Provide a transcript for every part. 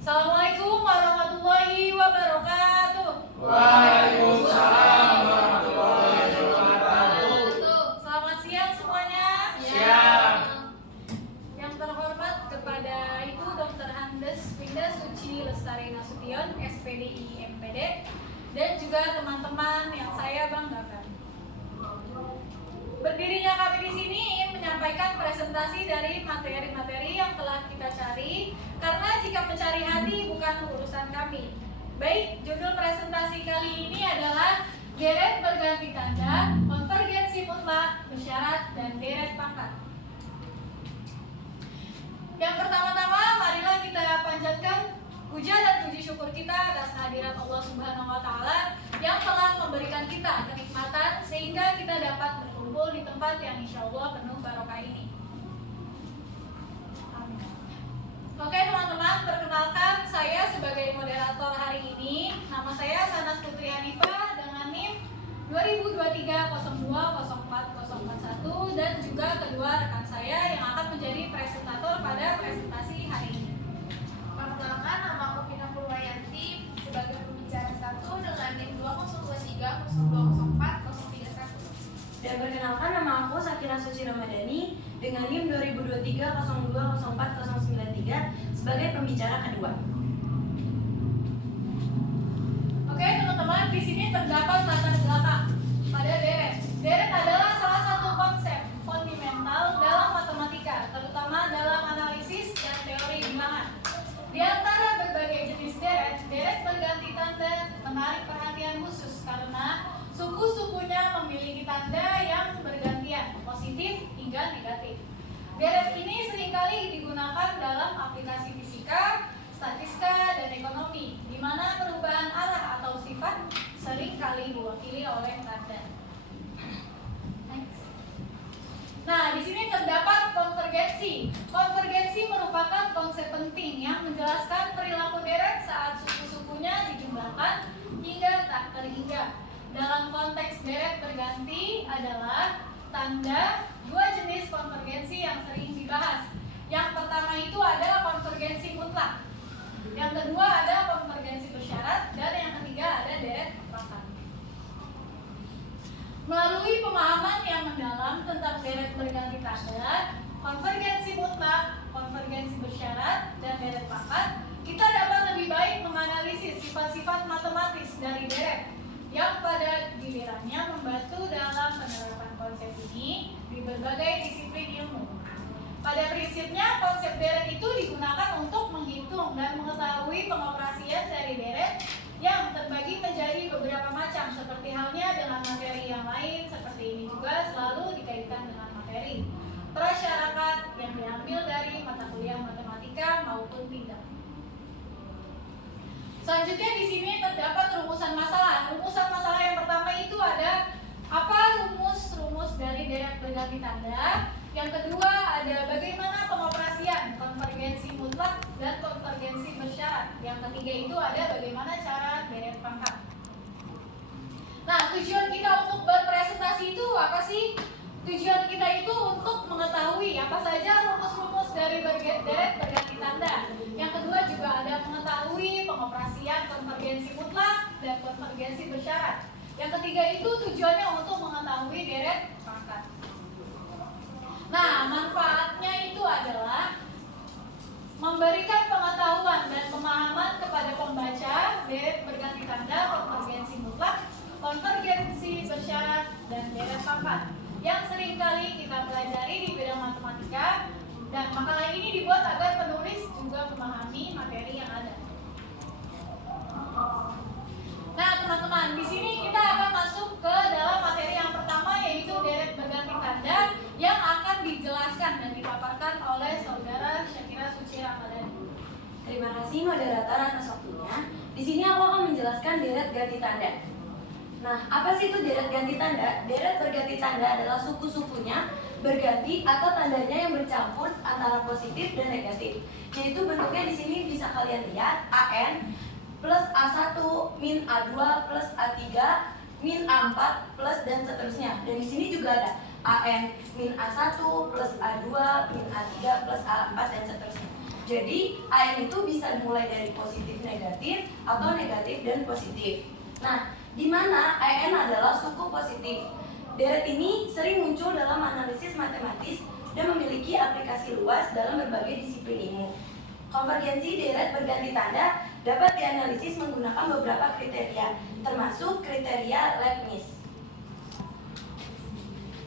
Assalamualaikum warahmatullahi wabarakatuh. Waalaikumsalam warahmatullahi wabarakatuh. Selamat siang semuanya. Siang. Yang terhormat kepada Ibu Dr. Andes Winda Suci Lestari Nasution, SPDI MPD, dan juga teman-teman yang saya banggakan. Berdirinya kami di sini ingin menyampaikan presentasi dari materi-materi yang telah kita cari, karena jika mencari hati bukan urusan kami. Baik, judul presentasi kali ini adalah deret berganti tanda, konvergensi mutlak, bersyarat, dan deret pangkat. Yang pertama-tama, marilah kita panjatkan puja dan puji syukur kita atas kehadiran Allah Subhanahu wa Ta'ala yang telah memberikan kita kenikmatan sehingga kita dapat berkumpul di tempat yang insya Allah penuh barokah ini. Amin. Oke teman-teman, perkenalkan saya sebagai moderator hari ini. Nama saya Sanas Putri Hanifah dengan NIM 2023-02-04-041, dan juga kedua rekan saya yang akan menjadi presentator pada presentasi hari ini. Perkenalkan, nama aku Vina Purwayanti sebagai pembicara 1 dengan NIM 2023-02-04-031. Dan perkenalkan, nama aku Sakina Suci Ramadhani dengan NIM 2023-02-04-093 sebagai pembicara kedua. Oke teman-teman, di sini terdapat latar belakang pada deret. Deret adalah salah satu konsep fundamental dalam matematika, terutama dalam analisis dan teori bilangan. Di antara berbagai jenis deret, deret berganti tanda menarik perhatian khusus karena suku-sukunya memiliki tanda yang bergantian, positif hingga negatif. Deret ini seringkali digunakan dalam aplikasi fisika, statistika, dan ekonomi, di mana perubahan arah atau sifat seringkali diwakili oleh tanda. Nah, di sini terdapat konvergensi. Konvergensi merupakan konsep penting yang menjelaskan perilaku deret saat suku-sukunya dijumlahkan hingga tak terhingga. Dalam konteks deret berganti adalah tanda dua jenis konvergensi yang sering dibahas. Yang pertama itu ada konvergensi mutlak. Yang kedua ada konvergensi bersyarat, dan yang ketiga ada deret pangkat. Melalui pemahaman yang mendalam tentang deret berganti tanda, konvergensi mutlak, konvergensi bersyarat, dan deret pangkat, kita dapat lebih baik menganalisis sifat-sifat matematis dari deret yang pada gilirannya membantu dalam penerapan konsep ini di berbagai disiplin ilmu. Pada prinsipnya, konsep deret itu digunakan untuk menghitung dan mengetahui pengoperasian dari deret yang terbagi menjadi beberapa macam, seperti halnya dengan materi yang lain. Seperti ini juga selalu dikaitkan dengan materi prasyarat yang diambil dari mata kuliah matematika maupun tidak. Selanjutnya di sini terdapat rumusan masalah. Rumusan masalah yang pertama itu ada apa rumus dari deret berganti tanda. Yang kedua ada bagaimana pengoperasian konvergensi mutlak dan konvergensi bersyarat. Yang ketiga itu ada bagaimana cara deret pangkat. Nah, tujuan kita untuk berpresentasi itu apa sih? Tujuan kita itu untuk mengetahui apa saja rumus-rumus dari deret berganti tanda. Yang kedua juga ada mengetahui pengoperasian konvergensi mutlak dan konvergensi bersyarat. Yang ketiga itu tujuannya untuk mengetahui deret pangkat. Nah, manfaatnya itu adalah memberikan pengetahuan dan pemahaman kepada pembaca deret berganti tanda, konvergensi mutlak, konvergensi bersyarat, dan deret pangkat yang seringkali kita pelajari di bidang matematika, dan makalah ini dibuat agar penulis juga memahami materi yang ada. Nah, teman-teman, di sini kita akan masuk ke dalam materi yang pertama, yaitu deret berganti tanda yang akan dijelaskan dan dipaparkan oleh saudara Syakira Suci Ramadhani. Terima kasih moderator atas waktunya. Di sini aku akan menjelaskan deret ganti tanda. Nah, apa sih itu deret ganti tanda? Deret berganti tanda adalah suku-sukunya berganti atau tandanya yang bercampur antara positif dan negatif. Yaitu bentuknya di sini bisa kalian lihat AN plus A1 min A2 plus A3 min A4 plus dan seterusnya. Dan di sini juga ada AN min A1 plus A2 min A3 plus A4 dan seterusnya. Jadi AN itu bisa mulai dari positif negatif atau negatif dan positif. Nah, di mana AN adalah suku positif. Deret ini sering muncul dalam analisis matematis dan memiliki aplikasi luas dalam berbagai disiplin ilmu. Konvergensi deret berganti tanda dapat dianalisis menggunakan beberapa kriteria, termasuk kriteria Leibniz.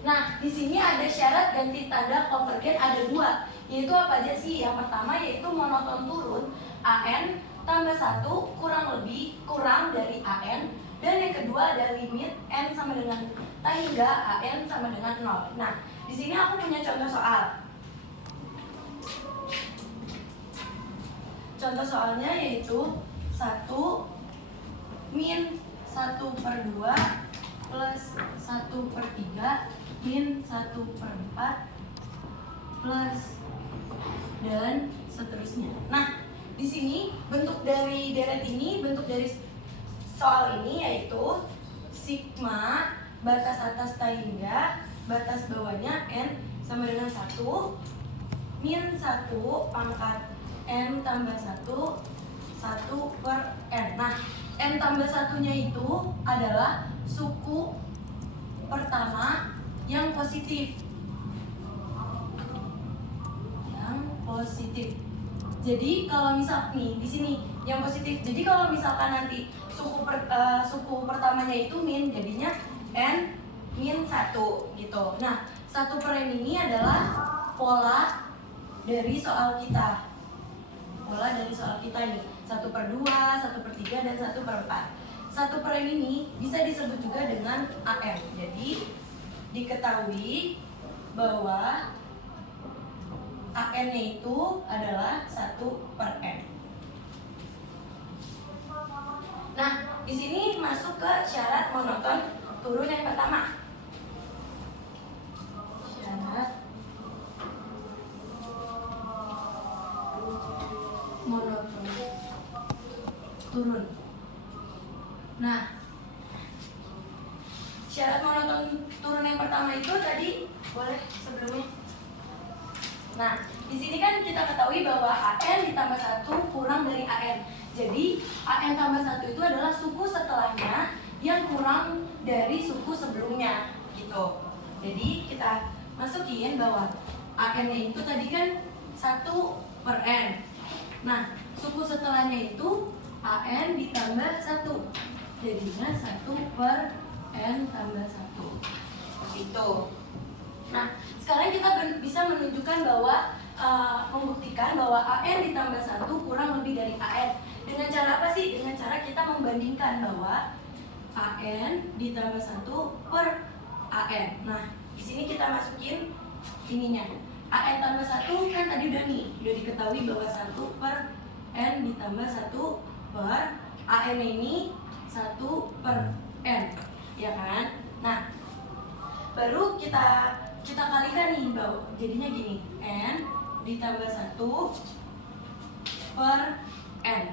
Nah, di sini ada syarat ganti tanda konvergen ada dua, yaitu apa aja sih? Yang pertama yaitu monoton turun, AN tambah 1 kurang dari AN, dan yang kedua ada limit N sama dengan T hingga AN sama dengan 0. Nah, di sini aku punya contoh soal. Contoh soalnya yaitu 1 min 1/2 plus 1/3 min 1/4 plus dan seterusnya. Nah, di sini bentuk dari deret ini, bentuk dari soal ini yaitu sigma batas atas T hingga batas bawahnya N sama dengan 1 min 1 pangkat N tambah 1 per N. Nah, N tambah 1-nya itu adalah suku pertama yang positif. Yang positif. Jadi kalau misal nih di sini yang positif. Jadi kalau misalkan nanti suku pertamanya itu min, jadinya N min 1 gitu. Nah, 1 per N ini adalah pola dari soal kita. Pola dari soal kita ini 1/2, 1/3, dan 1/4. 1 per N ini bisa disebut juga dengan AM. Jadi diketahui bahwa AN-nya itu adalah 1 per N. Nah, di sini masuk ke syarat monoton turun yang pertama. Syarat monoton turun. Nah, syarat monoton turun yang pertama itu tadi boleh sebelumnya. Nah, di sini kan kita ketahui bahwa AN ditambah 1 kurang dari AN. Jadi, AN tambah 1 itu adalah suku setelahnya yang kurang dari suku sebelumnya, gitu. Jadi, kita masukin bahwa AN-nya itu tadi kan 1 per N. Nah, suku setelahnya itu AN ditambah 1. Jadinya 1 per N tambah 1. Seperti itu. Nah, sekarang kita bisa menunjukkan bahwa membuktikan bahwa AN ditambah 1 kurang lebih dari AN. Dengan cara apa sih? Dengan cara kita membandingkan bahwa AN ditambah 1 per AN. Nah, di sini kita masukin ininya. AN tambah 1 kan tadi udah diketahui bahwa 1 per N ditambah 1 per AN ini 1 per N, ya kan? Nah, baru kita kalikan nih, jadinya gini, N ditambah 1 per N,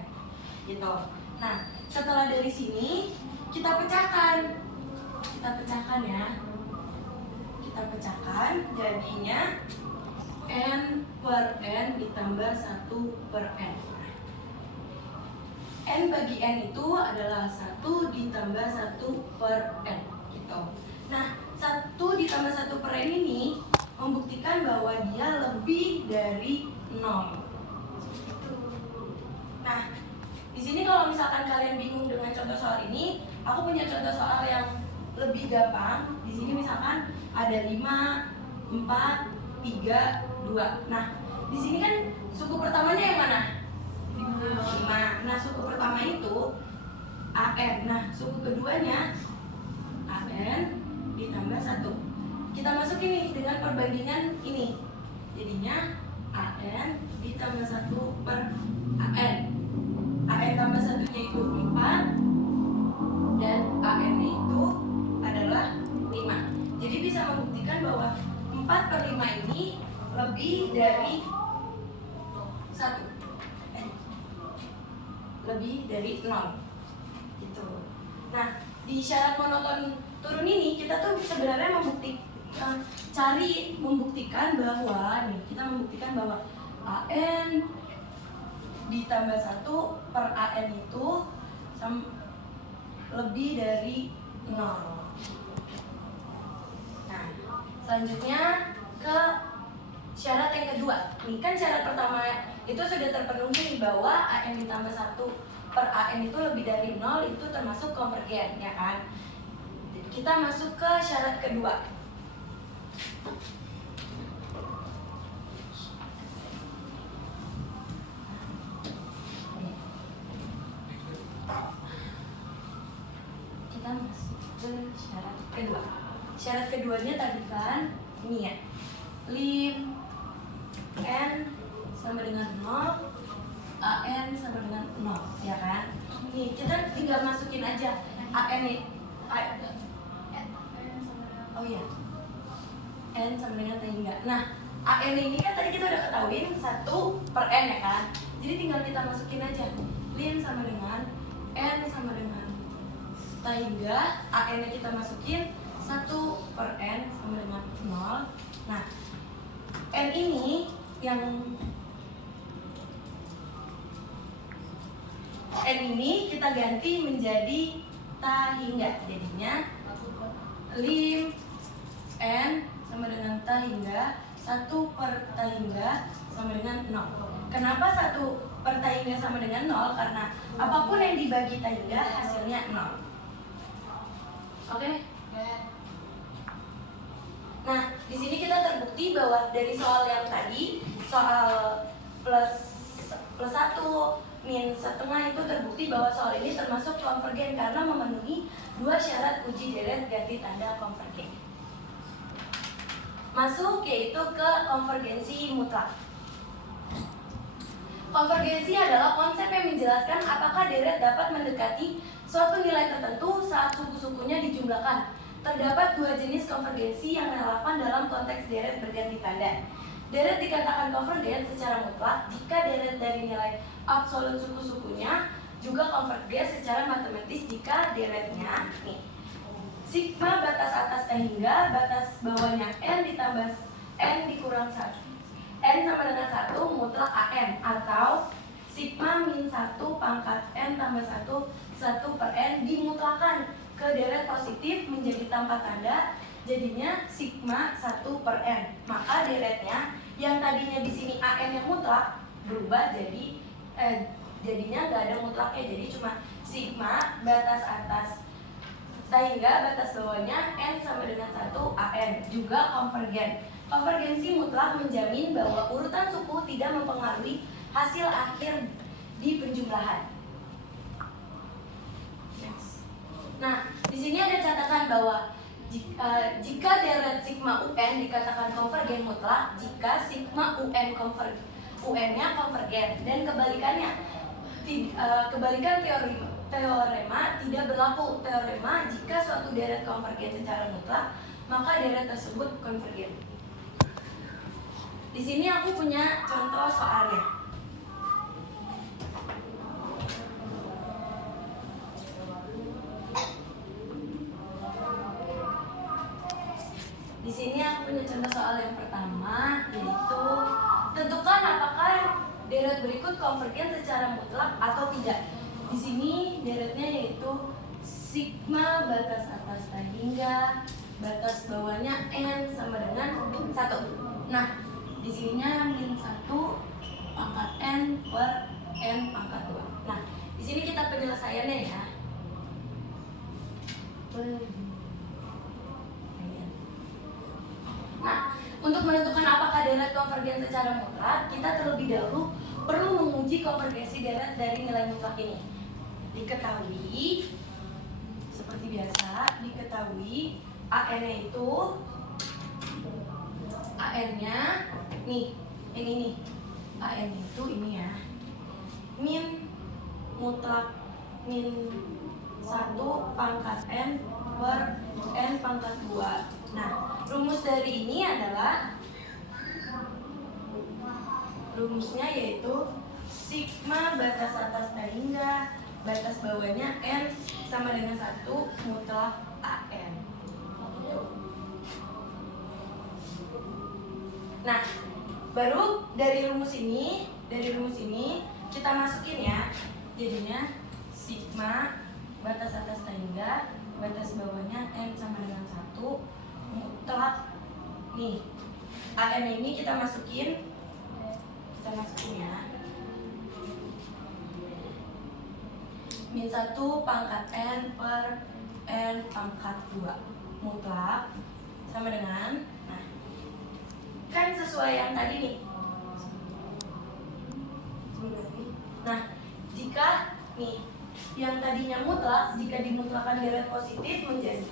gitu. Nah, setelah dari sini kita pecahkan ya. Kita pecahkan, jadinya N per N ditambah 1 per N. N bagi N itu adalah 1 ditambah 1 per N, gitu. Nah, 1 ditambah 1 per N ini membuktikan bahwa dia lebih dari 0. Nah, di sini kalau misalkan kalian bingung dengan contoh soal ini, aku punya contoh soal yang lebih gampang. Di sini misalkan ada 5, 4, 3, 2. Nah, di sini kan suku pertamanya yang mana? 5. Nah, suku pertama itu AN. Nah, suku keduanya AN ditambah 1. Kita masukin nih dengan perbandingan ini. Jadinya AN ditambah 1 per AN. AN tambah 1-nya itu 4 dan AN-nya itu adalah 5. Jadi bisa membuktikan bahwa 4 per 5 ini lebih dari 1. Lebih dari 0. Gitu. Nah, di syarat monoton turun ini kita tuh sebenarnya membuktikan bahwa AN ditambah 1 per AN itu lebih dari 0. Nah, selanjutnya ke syarat yang kedua. Ini kan syarat pertama itu sudah terpenuhi bahwa AN ditambah 1 per AN itu lebih dari 0, itu termasuk konvergen, ya kan? Kita masuk ke syarat kedua. Kita masuk ke syarat kedua. Syarat keduanya tadi kan ini ya, lim n sama dengan 0, an sama dengan 0, ya kan? Nih kita tinggal masukin aja an nih, oh iya, n sama dengan t hingga. Nah, an ini kan tadi kita udah ketahuin 1 per n, ya kan? Jadi tinggal kita masukin aja lim sama dengan n sama dengan t hingga, an nya kita masukin 1 per n sama dengan 0. Nah, n ini yang n ini kita ganti menjadi t hingga, jadinya lim n sama dengan t hingga 1 per t hingga sama dengan 0. Kenapa 1 per t hingga sama dengan 0? Karena apapun yang dibagi t hingga hasilnya 0. Oke? Nah, di sini kita terbukti bahwa dari soal yang tadi, soal plus 1 min setengah, itu terbukti bahwa soal ini termasuk konvergen karena memenuhi 2 syarat uji deret ganti tanda konvergen. Masuk yaitu ke konvergensi mutlak. Konvergensi adalah konsep yang menjelaskan apakah deret dapat mendekati suatu nilai tertentu saat suku-sukunya dijumlahkan. Terdapat 2 jenis konvergensi yang relevan dalam konteks deret berganti tanda. Deret dikatakan konvergen secara mutlak jika deret dari nilai absolut suku-sukunya juga konvergen secara matematis jika deretnya nih, sigma batas atas t hingga batas bawahnya n ditambah n dikurang 1, n sama dengan 1 mutlak an, atau sigma min 1 pangkat n tambah 1 per n dimutlakan ke deret positif menjadi tanpa tanda, jadinya sigma 1 per n. Maka deretnya yang tadinya di sini an yang mutlak berubah jadi jadinya nggak ada mutlaknya, jadi cuma sigma batas atas t hingga batas bawahnya n sama dengan 1 an, juga konvergen. Konvergensi mutlak menjamin bahwa urutan suku tidak mempengaruhi hasil akhir di penjumlahan. Nah, di sini ada catatan bahwa jika deret sigma UN dikatakan konvergen mutlak jika sigma UN-nya konvergen, dan kebalikannya. Kebalikan teorema tidak berlaku. Teorema jika suatu deret konvergen secara mutlak, maka deret tersebut konvergen. Di sini aku punya contoh soalnya. Di sini aku punya contoh soal yang pertama, yaitu tentukan apakah deret berikut konvergen secara mutlak atau tidak. Di sini deretnya yaitu sigma batas atas t hingga batas bawahnya n sama dengan 1. Nah, di sininya min 1 pangkat n per n pangkat 2. Nah, di sini kita penyelesaiannya ya. Nah, untuk menentukan apakah deret konvergen secara mutlak, kita terlebih dahulu perlu menguji konvergensi deret dari nilai mutlak ini. Diketahui, seperti biasa, diketahui AN-nya itu, AN-nya, nih, ini nih, AN itu ini ya, min mutlak min 1 pangkat n per n pangkat 2. Nah, rumus dari ini adalah, rumusnya yaitu sigma batas atas t hingga batas bawahnya n sama dengan 1 mutlak an. Nah, baru dari rumus ini kita masukin ya, jadinya sigma batas atas hingga batas bawahnya n sama dengan 1 mutlak. Nih an ini kita masukin ya, min 1 pangkat n per n pangkat 2 mutlak sama dengan, nah kan sesuai yang tadi nih. Nah jika nih yang tadinya mutlak, jika dimutlakan deret positif menjadi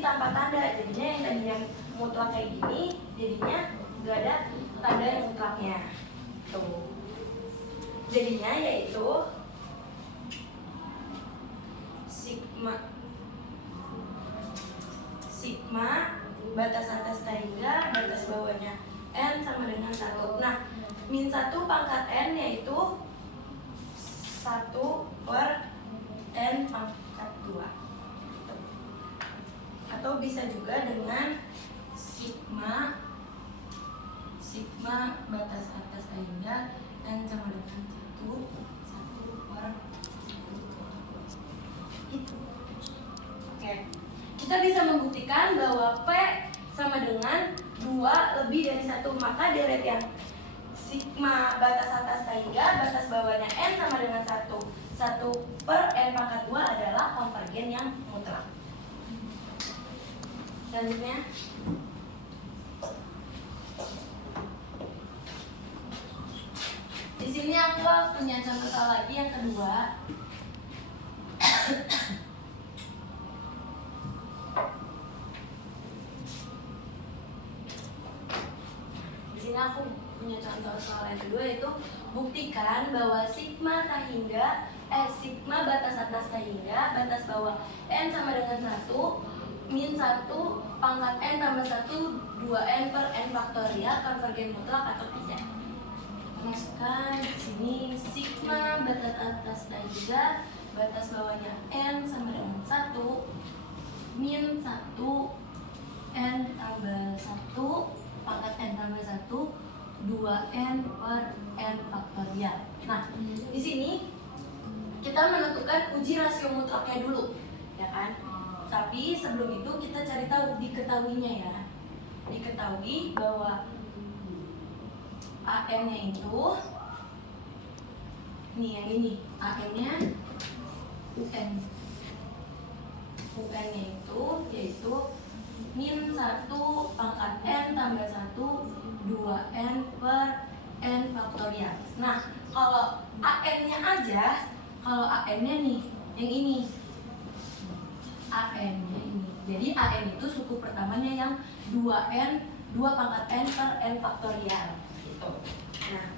tanpa tanda, jadinya yang tadinya mutlak kayak gini jadinya gak ada tanda yang mutlaknya tuh. Jadinya yaitu sigma batas atas hingga batas bawahnya n sama dengan 1. Nah min 1 pangkat n yaitu 1 per n pangkat 2, atau bisa juga dengan sigma batas atas hingga n sama dengan 1 per 1 itu. Oke, kita bisa membuktikan bahwa P sama dengan 2 lebih dari 1, maka deret yang sigma batas atas hingga batas bawahnya n sama dengan 1 per n pangkat 2 adalah konvergen yang mutlak. Selanjutnya di sini aku punya contoh soal lagi yang kedua. Di sini aku punya contoh soal yang kedua, yaitu buktikan bahwa sigma batas atas hingga batas bawah n sama dengan 1 min 1 pangkat n tambah 1 2n per n faktorial konvergen mutlak atau tidak. Masukkan di sini sigma batas atas hingga batas bawahnya n sama dengan 1 min 1 n tambah 1 pangkat n tambah 1 2n per n faktorial. Nah, di sini kita menentukan uji rasio mutlaknya dulu, ya kan? Tapi sebelum itu kita cari tahu diketahuinya ya. Diketahui bahwa an-nya itu nih yang ini, an-nya un. Un-nya itu yaitu min 1 pangkat n tambah 1 2n per n faktorial. Nah, kalau an-nya aja, kalau an-nya nih yang ini, an-nya ini. Jadi an itu suku pertamanya yang 2n 2 pangkat n per n faktorial gitu. Nah,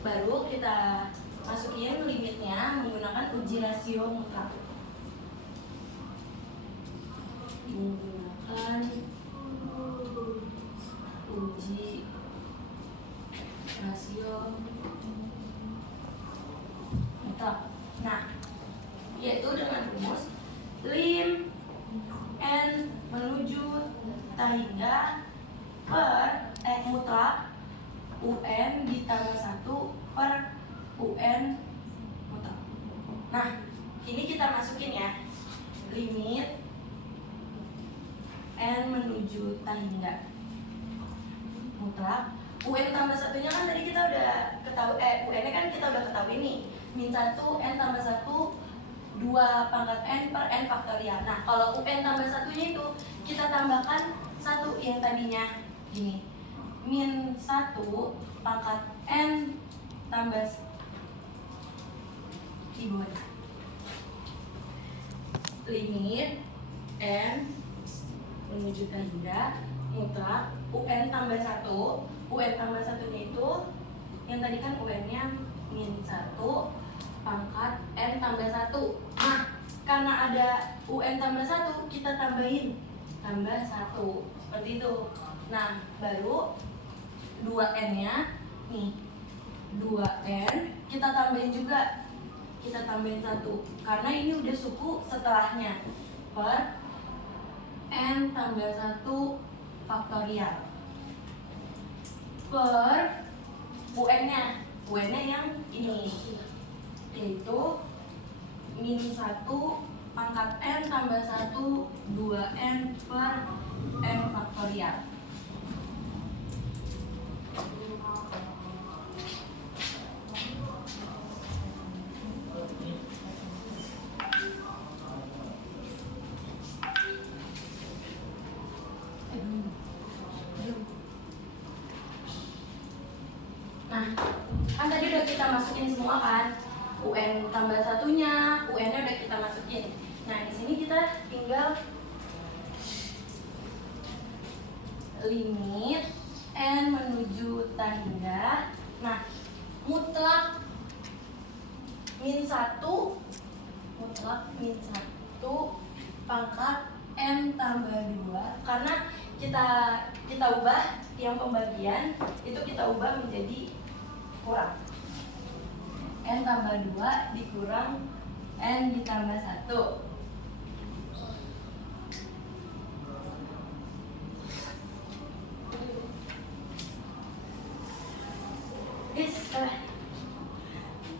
baru kita masukin limitnya menggunakan uji rasio mutlak. Menggunakan uji rasio mutlak. Nah, yaitu dengan rumus lim n menuju hingga per mutlak un ditambah 1 per un mutlak. Nah, ini kita masukin ya, limit n menuju hingga mutlak. UN tambah satunya kan tadi kita udah ketahui, UN-nya kan kita udah ketahui nih, min 1 n tambah 1 2 pangkat n per n faktorial. Nah, kalau UN tambah satunya itu kita tambahkan 1 yang tadinya gini, min 1 pangkat n tambah di bawahnya limit n menuju hingga mutlak UN tambah 1. UN tambah satunya itu yang tadi kan UN-nya min 1 pangkat n tambah 1. Nah, karena ada UN tambah 1, kita tambahin tambah 1 seperti itu. Nah, baru 2n-nya nih, 2n kita tambahin juga, kita tambahin 1 karena ini udah suku setelahnya, per n tambah 1 faktorial per UN-nya UN-nya yang ini, yaitu min 1 pangkat N tambah 1 2N per N faktorial. Nah, kan tadi udah kita masukin semua kan, UN tambah satunya, UN-nya udah kita masukin. Nah, di sini kita tinggal limit N menuju tangga. Nah, mutlak min 1 pangkat N tambah 2, karena kita ubah yang pembagian itu kita ubah menjadi kurang. N tambah 2 dikurang N ditambah 1.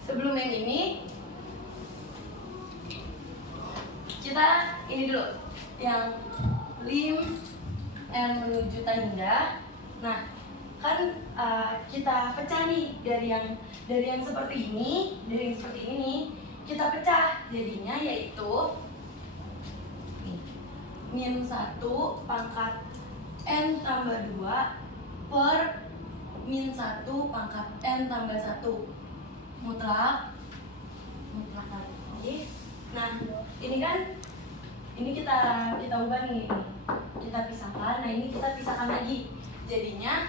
Sebelum yang ini kita ini dulu yang lim N menuju tangga. Nah, kan kita pecah nih dari yang seperti ini, kita pecah jadinya yaitu min 1 pangkat N tambah 2 per min 1 pangkat N tambah 1 mutlak. Oke. Nah, ini kita ubah nih, kita pisahkan. Nah, ini kita pisahkan lagi, jadinya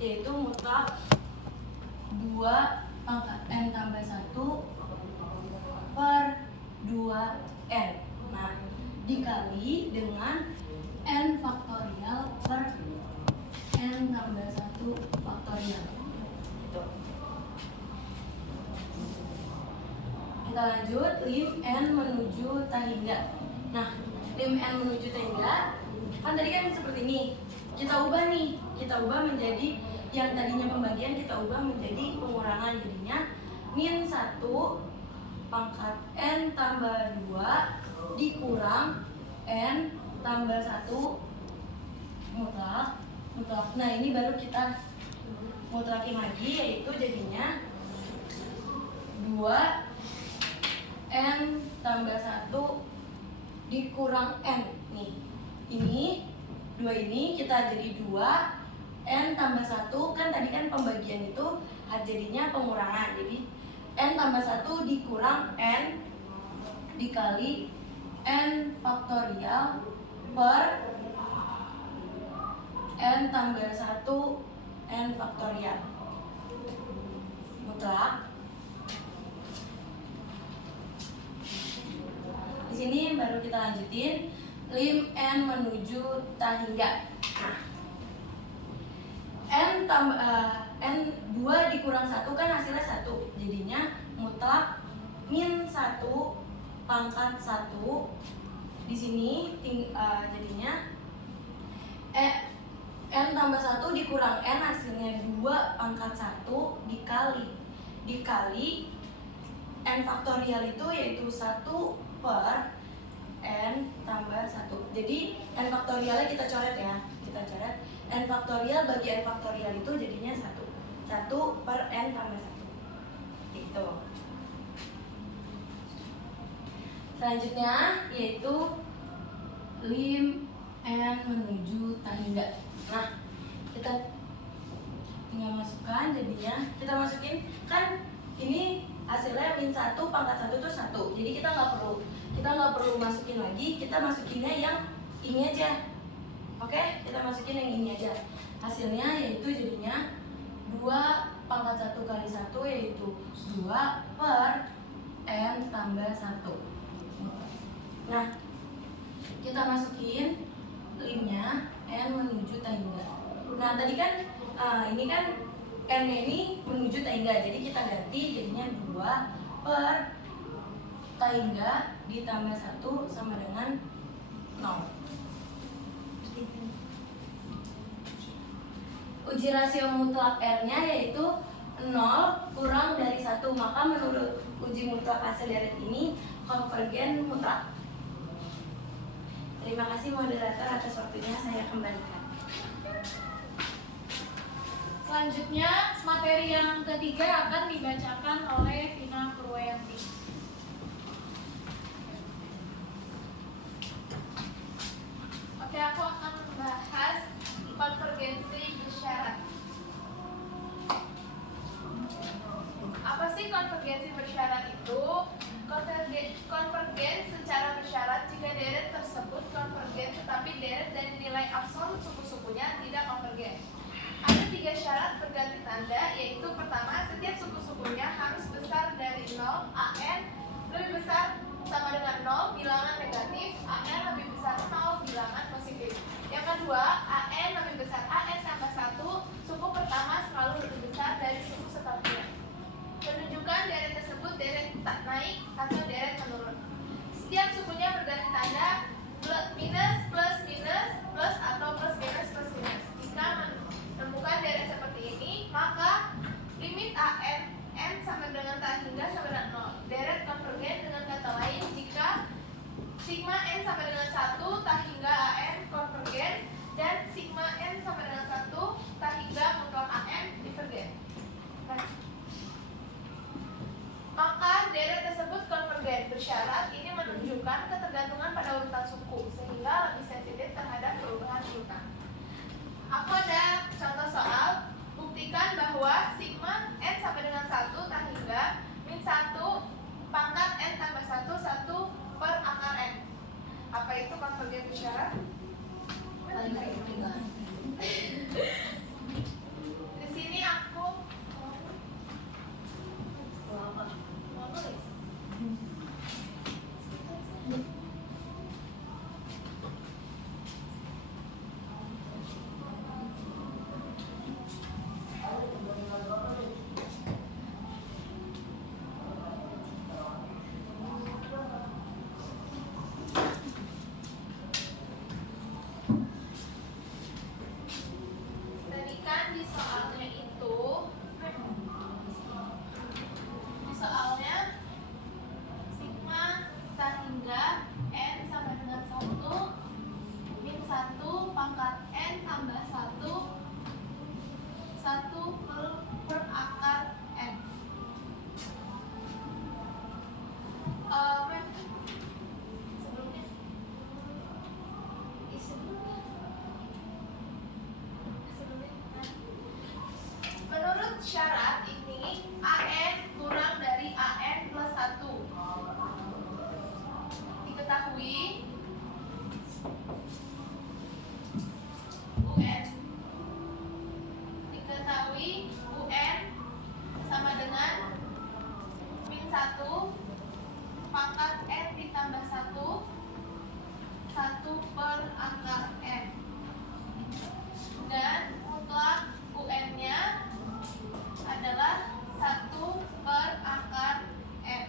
yaitu mutlak 2 pangkat N tambah 1 per 2N. Nah, dikali dengan N faktorial per N tambah 1 faktorial. Gitu. Kita lanjut, lim N menuju tangga. Nah, lim N menuju tangga kan tadi kan seperti ini. Kita ubah menjadi yang tadinya pembagian, kita ubah menjadi pengurangan, jadinya min 1 pangkat N tambah 2 dikurang N tambah 1 mutlak. Nah, ini baru kita mutlakin lagi, yaitu jadinya 2 N tambah 1 dikurang N. Nih, ini 2 ini kita jadi 2 N tambah 1, kan tadi kan pembagian itu jadinya pengurangan. Jadi N tambah 1 dikurang N dikali N faktorial per N tambah 1 N faktorial mutlak. Di sini baru kita lanjutin lim N menuju tangga. Nah, N 2 dikurang 1 kan hasilnya 1, jadinya mutlak min 1 pangkat 1. Di sini jadinya N tambah 1 dikurang N hasilnya 2 pangkat 1 dikali N faktorial itu yaitu 1 per N tambah 1. Jadi N faktorialnya kita coret ya. N faktorial bagi N faktorial itu jadinya 1 per N tambah 1. Gitu. Selanjutnya yaitu lim N menuju tangga. Nah, kita tinggal masukkan, jadinya kita masukin kan ini hasilnya min 1 pangkat 1 itu 1. Jadi kita nggak perlu masukin lagi, kita masukinnya yang ini aja. Oke, kita masukin yang ini aja. Hasilnya yaitu jadinya 2 pangkat 1 kali 1 yaitu 2 per N tambah 1. Nah, kita masukin limnya N menuju tangga. Nah, tadi kan ini kan N ini menuju tangga, jadi kita ganti jadinya 2 per tangga ditambah 1 sama dengan 0. Uji rasio mutlak R-nya yaitu 0 kurang dari 1, maka menurut uji mutlak hasil deret ini konvergen mutlak. Terima kasih moderator atas waktunya, saya kembalikan. Selanjutnya, materi yang ketiga akan dibacakan oleh Vina Purwayanti. Oke, aku akan membahas konvergensi bersyarat. Apa sih konvergensi bersyarat itu? Konvergen secara bersyarat jika deret tersebut konvergen tetapi deret dan nilai absolut suku-sukunya tidak konvergen. Ada 3 syarat berganti tanda, yaitu pertama, setiap suku-sukunya harus besar dari 0, AN lebih besar sama dengan 0 bilangan negatif, AN lebih besar 0 bilangan positif. Yang kedua, AN lebih besar AN tambah 1, suku pertama selalu lebih besar dari suku setelahnya. Menunjukkan deret tersebut deret tak naik atau deret menurun. Setiap sukunya berganti tanda minus, plus, minus, plus atau plus, minus, plus, minus. Jika menemukan deret seperti ini, maka limit AN N sama dengan tak hingga sama dengan 0. Deret konvergen dengan kata lain jika sigma N sama dengan 1 tak hingga AN konvergen dan sigma N sama dengan 1 tak hingga mutlak AN divergen. Maka deret tersebut konvergen bersyarat ini menunjukkan ketergantungan pada urutan suku sehingga lebih sensitif terhadap perubahan urutan. Aku ada contoh soal, buktikan bahwa sigma N sama dengan 1 tak hingga min 1 pangkat N tambah 1 1 per akar N. Apa itu konvergen bersyarat? Di sini aku mau nulis. Tadi kan di soalnya itu, di soalnya sigma tak hingga N sama dengan 1 min 1 pangkat N tambah 1 1 per akar N. Sebelumnya menurut syarat ini AN kurang dari AN plus 1. Diketahui UN sama dengan min 1 pangkat N ditambah 1 1 per akar N, dan mutlak UN-nya adalah 1 per akar N.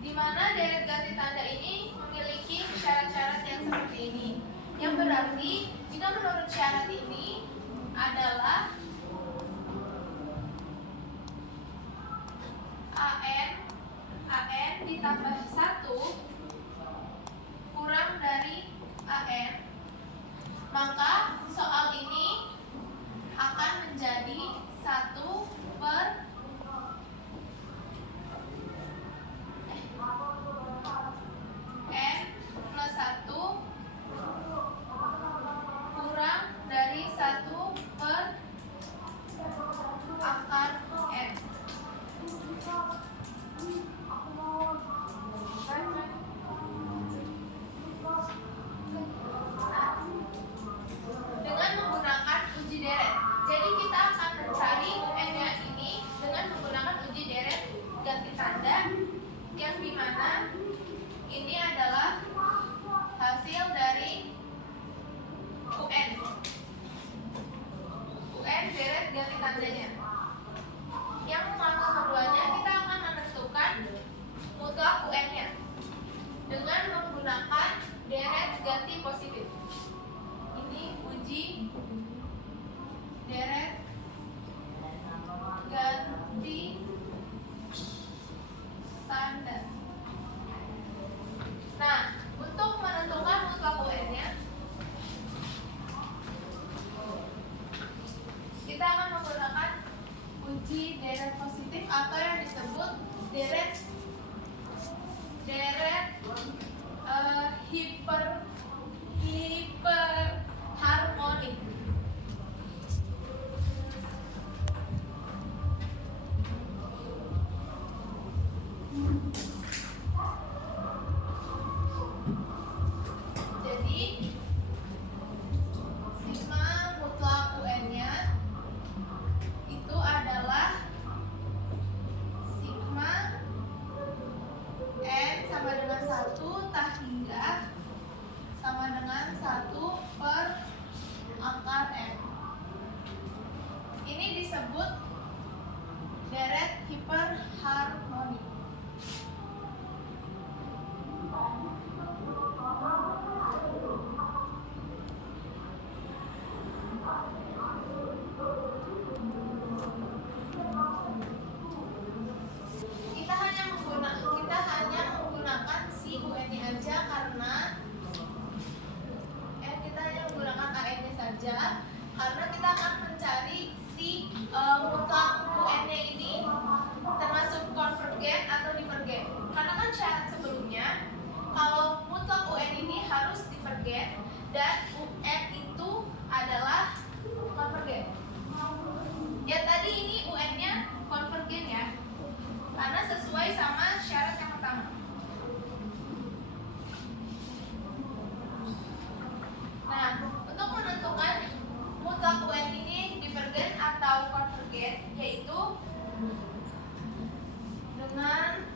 Di mana deret ganti tanda ini memiliki syarat-syarat yang seperti ini. Yang berarti jika menurut syarat ini adalah AN ditambah 1 kurang dari AN, maka soal ini akan menjadi 1 per N plus 1 kurang dari 1 per akar N. Dengan menggunakan uji deret. Jadi kita akan mencari UN-nya ini dengan menggunakan uji deret ganti tanda, yang dimana ini adalah hasil dari UN deret ganti tandanya. Yang langkah keduanya kita akan menentukan mutlak UN-nya dengan menggunakan deret ganti positif. Ini uji deret ganti tanda. Nah, untuk menentukan mutlak UN-nya, kita akan menggunakan uji deret positif atau yang disebut deret hiperharmonik. Jadi sigma mutlak UN-nya itu adalah sigma n sama dengan 1 tak hingga sama dengan 1 per akar n. Ini disebut deret hiperharmonik. Kita hanya menggunakan si UN-nya aja karena kita hanya menggunakan AN-nya saja karena kita akan mencari si mutlak UN-nya ini termasuk konvergen atau divergen. Karena kan syarat sebelumnya kalau mutlak UN ini harus divergen dan UN itu adalah konvergen. Ya tadi ini UN-nya konvergen ya, karena sesuai sama syarat yang pertama. Nah, untuk menentukan mutlak UN ini divergen atau konvergen, yaitu dengan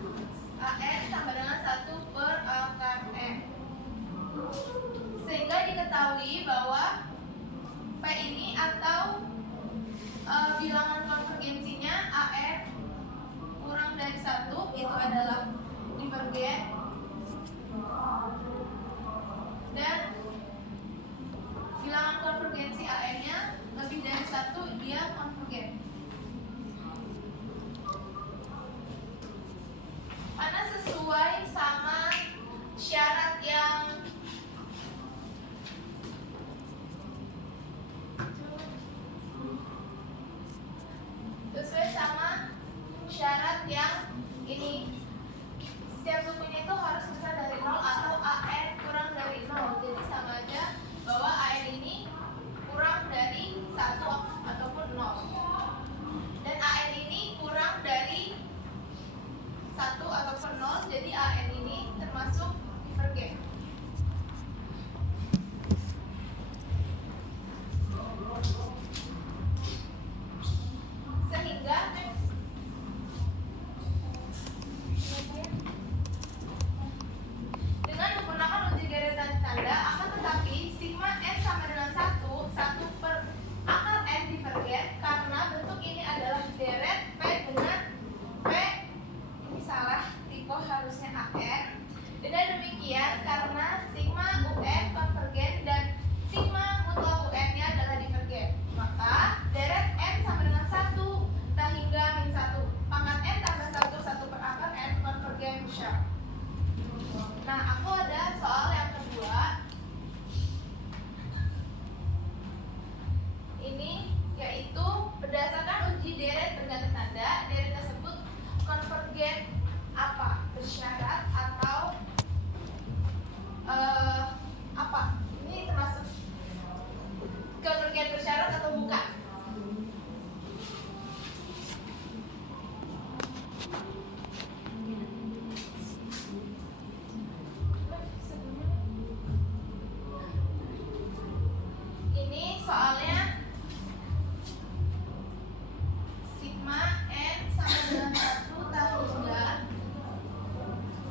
AN sama dengan 1 per akar N. Sehingga diketahui bahwa P ini atau bilangan konvergensinya AN kurang dari 1 itu adalah divergen, dan bilangan konvergensi AN-nya lebih dari 1 dia konvergen. Karena sesuai sama syarat yang ini, setiap sukunya itu harus besar dari 0 atau AN kurang dari 0. Jadi sama aja bahwa AN ini kurang dari 1 ataupun 0. Dan AN ini kurang dari 1 ataupun 0. Jadi AN ini termasuk divergen. Sehingga dengan menggunakan uji deretan tanda, akan tetapi sigma n sama dengan 1 per akar n divergen karena bentuk ini adalah deret P dengan P, ini salah, tipe harusnya AN. Dengan demikian, karena sigma UN konvergen dan sigma mutlak UN-nya adalah divergen, maka deret n sama dengan 1 tak hingga min 1 pangkat n tambah 1 per akar n konvergen sharp. Nah, aku ada soal yang kedua. Ini yaitu berdasarkan uji deret berganti tanda, deret tersebut konvergen apa? Bersyarat atau apa? Ini termasuk konvergen bersyarat atau bukan? Ini soalnya sigma n sama dengan 1 tak hingga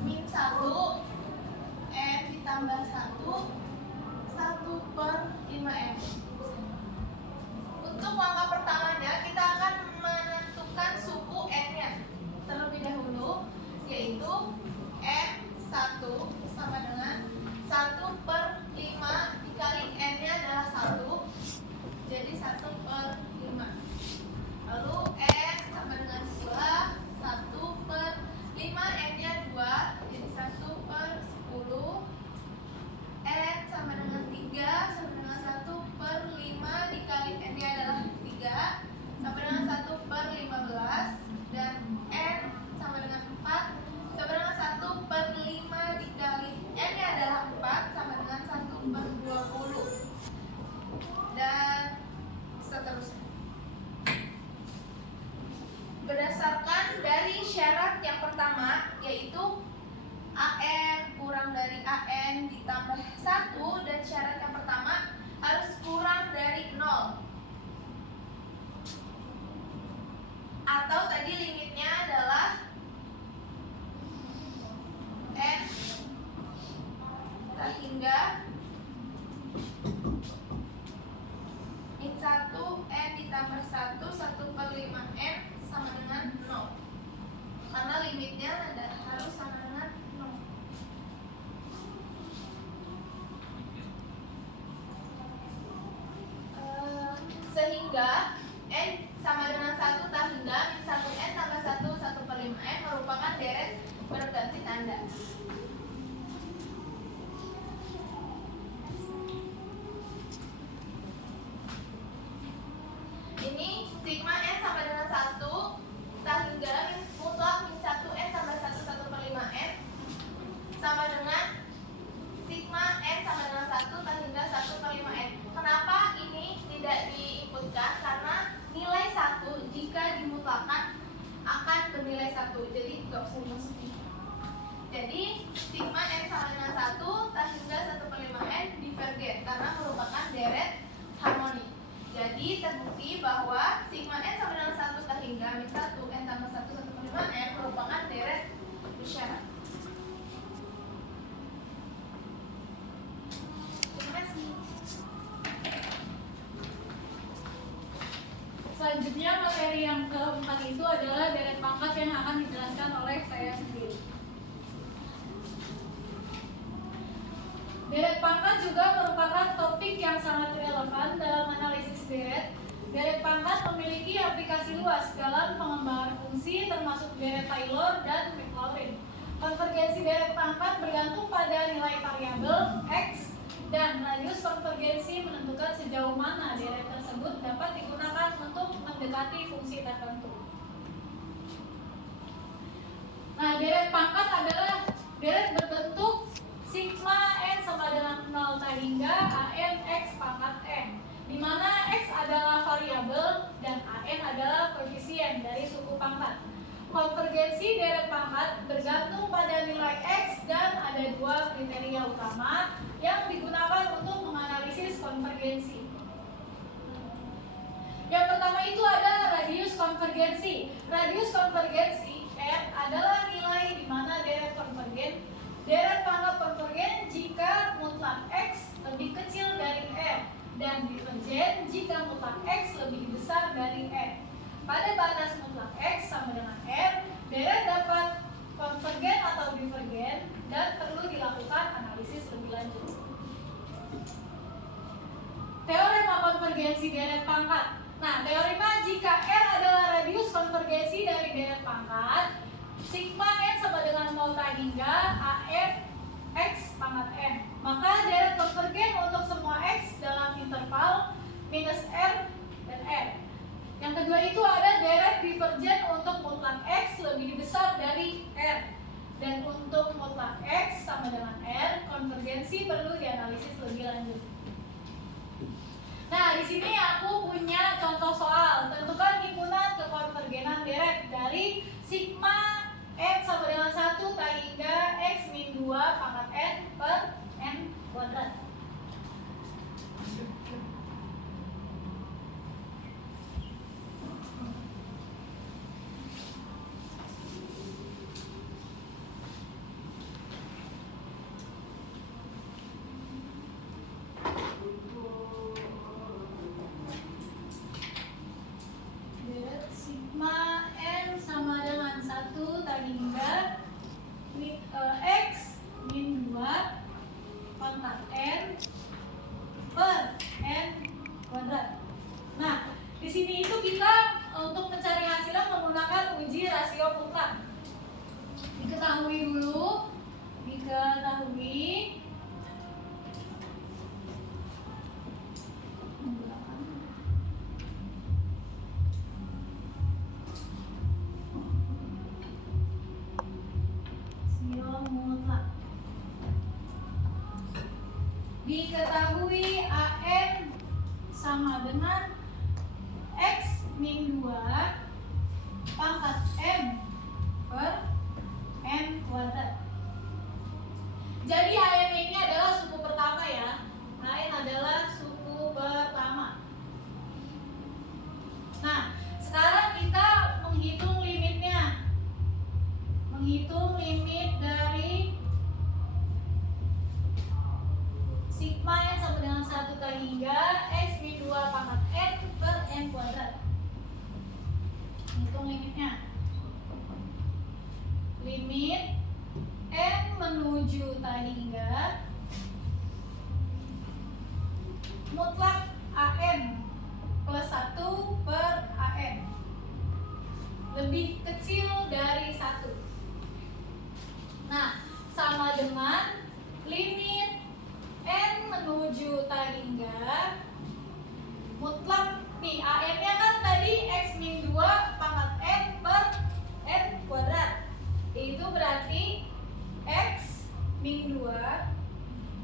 min 1 n ditambah 1 per 5n. Untuk langkah pertamanya kita akan menentukan suku n-nya terlebih dahulu, yaitu n1 sama dengan 1 per 5 dikali n-nya adalah 1, jadi 1 per atau tadi limitnya adalah n hingga min 1 n ditambah 1 1/5 n sama dengan 0, karena limitnya harus sama dengan 0. Sehingga n sama dengan 1 hingga min 1n tambah 1 1/5n merupakan deret berganti tanda. Ini sigma n sama dengan 1 hingga min mutlak min 1n tambah 1 1/5n sama dengan sigma n sama dengan 1 hingga 1/5n. Kenapa ini tidak diinputkan? Karena nilai 1 jika dimutlakan akan bernilai 1, jadi nggak usah dimasukin. Jadi sigma n sama dengan 1 hingga 1/5n divergen karena merupakan deret harmoni. Jadi terbukti bahwa sigma n sama dengan 1 hingga min 1 n tambah 1 1/5n merupakan deret bersyarat. Terima kasih. Selanjutnya materi yang keempat itu adalah deret pangkat yang akan dijelaskan oleh saya sendiri. Deret pangkat juga merupakan topik yang sangat relevan dalam analisis deret. Deret pangkat memiliki aplikasi luas dalam pengembangan fungsi termasuk deret Taylor dan Maclaurin. Konvergensi deret pangkat bergantung pada nilai variabel x dan radius konvergensi menentukan sejauh mana deret tersebut dapat digunakan untuk mendekati fungsi tertentu. Nah, deret pangkat adalah deret berbentuk sigma n sama dengan 0 hingga an x pangkat n, di mana x adalah variabel dan an adalah koefisien dari suku pangkat. Konvergensi deret pangkat bergantung pada nilai x dan ada dua kriteria utama yang digunakan untuk menganalisis konvergensi. Yang pertama itu ada radius konvergensi. Radius konvergensi r adalah nilai di mana deret konvergen. Deret pangkat konvergen jika mutlak x lebih kecil dari r dan divergen jika mutlak x lebih besar dari r. Pada batas mutlak x sama dengan r, deret dapat konvergen atau divergen dan perlu dilakukan analisis lebih lanjut. Teorema konvergensi deret pangkat. Nah, teorema jika r adalah radius konvergensi dari deret pangkat, sigma n sama dengan 0 hingga an x pangkat n, maka deret konvergen untuk semua x dalam interval minus r dan r. Yang kedua itu ada deret divergen untuk mutlak x lebih besar dari r, dan untuk mutlak x sama dengan r, konvergensi perlu dianalisis lebih lanjut. Nah, di sini aku punya contoh soal. Tentukan himpunan kekonvergenan deret dari sigma n sama dengan 1 hingga x min 2 pangkat n per n kuadrat. Deret sigma n sama dengan 1 hingga x min 2 pangkat n per n kuadrat. Nah, di sini itu kita untuk mencari hasilnya menggunakan uji rasio mutlak. Diketahui dulu, diketahui an sama dengan x min 2 pangkat n per n kuadrat. Jadi an ini adalah suku pertama ya. An adalah suku pertama. Nah, sekarang kita menghitung tak hingga X min 2 pangkat N per N kuadrat. Hitung limitnya. Limit N menuju tak hingga mutlak AN plus 1 per AN lebih kecil dari 1. Nah, sama dengan limit N menuju tak hingga mutlak nih AN-nya kan tadi X min 2 pangkat N per N kuadrat. Itu berarti X min 2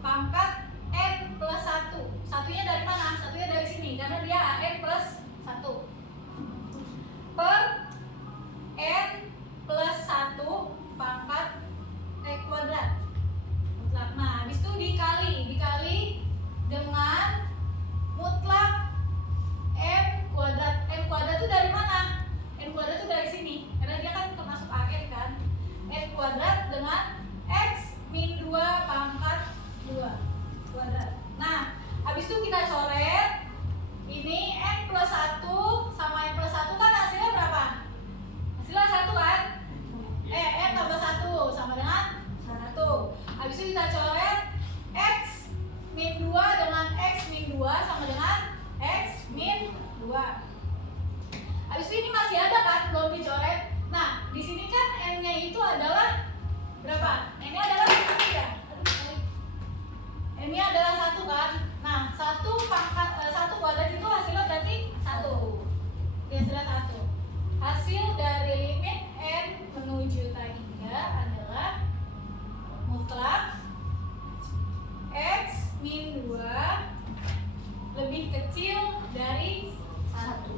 pangkat N plus 1. Satunya dari mana? Satunya dari sini karena dia AN plus 1 per N plus 1 pangkat N kuadrat mutlak. Nah, habis itu dikali dengan mutlak N kuadrat. N kuadrat itu dari mana? N kuadrat itu dari sini karena dia kan termasuk AN kan. N kuadrat dengan X min 2 pangkat 2 kuadrat. Nah, habis itu kita coret ini N plus 1 sama N plus 1 kan hasilnya berapa? Hasilnya 1 kan? N tambah 1 sama dengan 1. Habis itu kita coret X min 2 dengan X min 2 sama dengan X min 2. Habis itu ini masih ada kan? Belum dicoret. Nah, di sini kan N-nya itu adalah berapa? N-nya adalah 1 ya? N-nya adalah 1 kan? Nah, 1 pangkat 1 kuadrat itu hasilnya berarti 1. Dia hasilnya 1. Hasil dari limit N menuju tak hingga adalah mutlak X min 2 lebih kecil dari 1.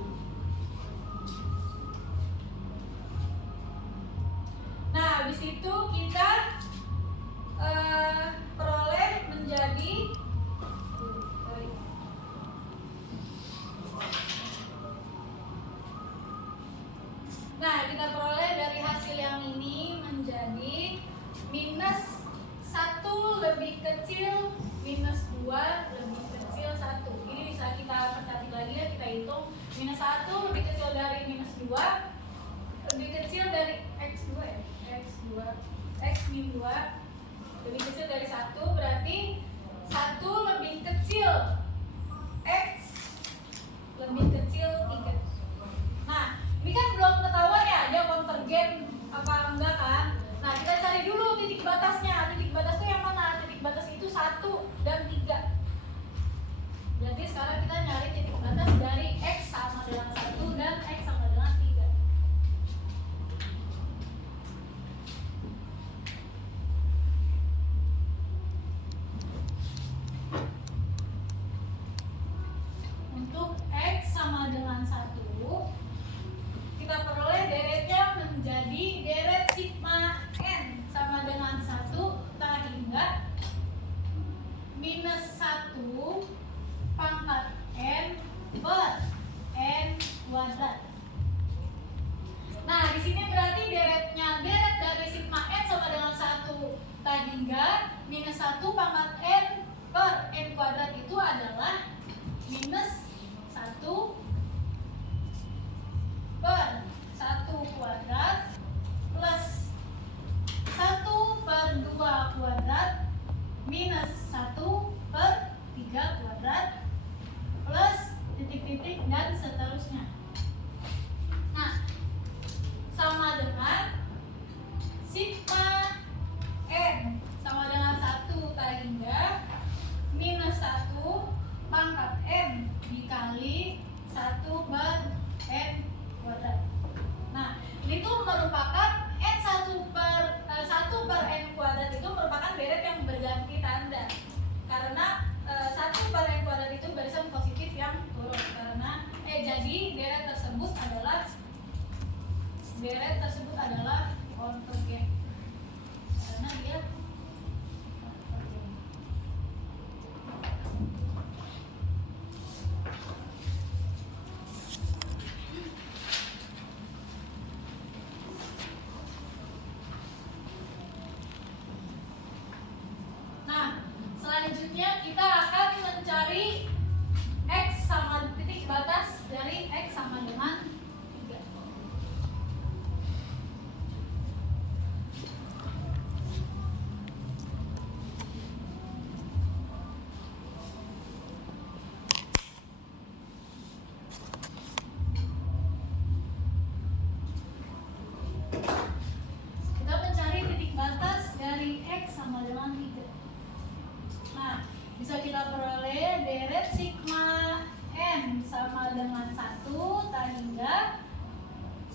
Nah, habis itu kita peroleh menjadi kita peroleh dari hasil yang ini menjadi minus 1 lebih kecil minus 2 lebih kecil 1. Ini bisa kita perhatikan lagi ya, kita hitung minus 1 lebih kecil dari minus 2 lebih kecil dari X2 ya, X min 2 lebih kecil dari 1, berarti 1 lebih kecil X lebih kecil 3. Nah, ini kan belum ketahuan ya dia konvergen apa enggak kan. Nah, kita cari dulu titik batasnya. Titik batas itu yang mana? Titik batas itu 1 dan 3. Jadi sekarang kita nyari titik batas dari X sama dengan 1 dan X sama dengan 3. Untuk X sama dengan 1, kita peroleh deretnya menjadi deret sigma N sama dengan 1 tak hingga minus 1 pangkat N per N kuadrat. Nah, di sini berarti deret dari sigma N sama dengan 1 tak hingga minus 1 pangkat N per N kuadrat itu adalah minus 1 per 1 kuadrat plus 1 per 2 kuadrat minus 1 per 3 kuadrat plus titik-titik dan seterusnya. Nah, sama dengan sigma N sama dengan 1 tak hingga minus 1 pangkat N dikali 1 per N kuadrat. Nah, ini tuh merupakan N1 per 1 per N kuadrat itu merupakan deret yang berganti tanda. Karena 1 per N kuadrat itu barisan positif yang turun. Karena jadi deret tersebut adalah konvergen. Karena dia konvergen. Nah, selanjutnya kita akan mencari bisa kita peroleh deret sigma n sama dengan 1 tak hingga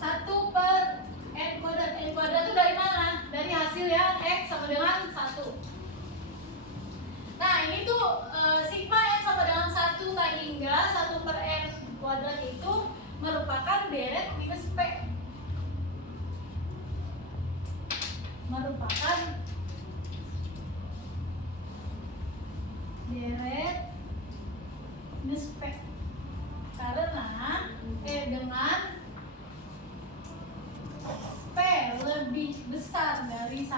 1 per n kuadrat. N kuadrat itu dari mana? Dari hasil yang x sama dengan 1. Nah ini tuh sigma n sama dengan 1 tak hingga 1 per n kuadrat itu merupakan deret minus p. Merupakan deret minus p. Karena dengan p lebih besar dari 1.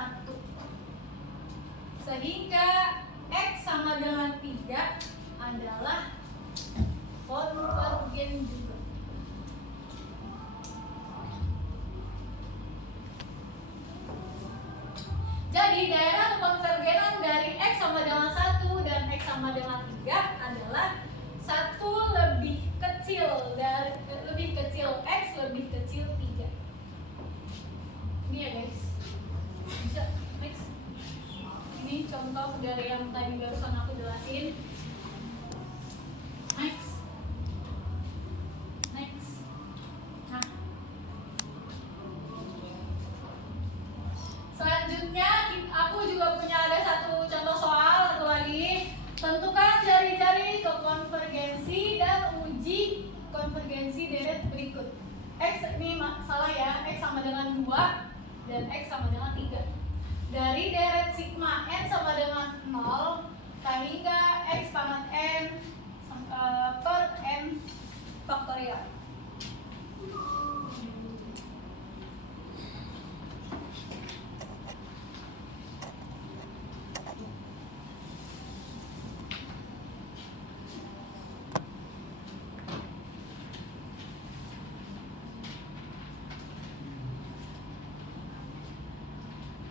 Sehingga x sama dengan 3 adalah konvergen juga. Jadi daerah konvergenan dari x sama dengan 1 dan x sama dengan 3 adalah 1 lebih kecil dari lebih kecil x lebih kecil 3. Ini ya guys. Bisa next. Ini contoh dari yang tadi barusan aku jelasin. Next. Nah. Selanjutnya aku juga punya ada satu contoh soal lagi. Tentukan jari-jari ke konvergensi dan uji konvergensi deret berikut. X ini salah ya, x sama dengan 2 dan x sama dengan 3. Dari deret sigma n sama dengan 0 sehingga x pangkat n per n faktorial.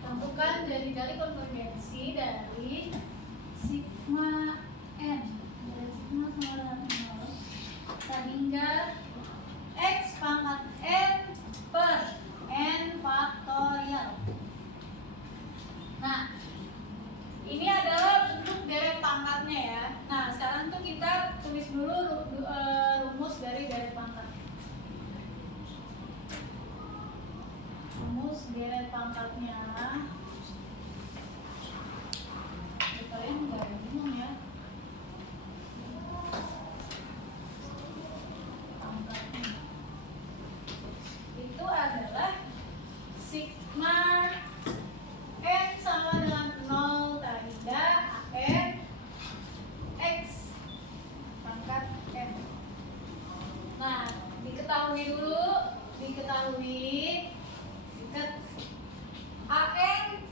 Tentukan jari-jari konvergensi dari sigma n dari sigma sama dengan 0 sehingga x pangkat n per n faktorial. Nah, ini adalah bentuk deret pangkatnya ya. Nah, sekarang tuh kita tulis dulu rumus dari deret pangkat. Rumus deret pangkatnya. Kalian nggak bingung ya? Pangkatnya itu adalah sigma n sama dengan 0 tanda n x pangkat n. Nah, diketahui AN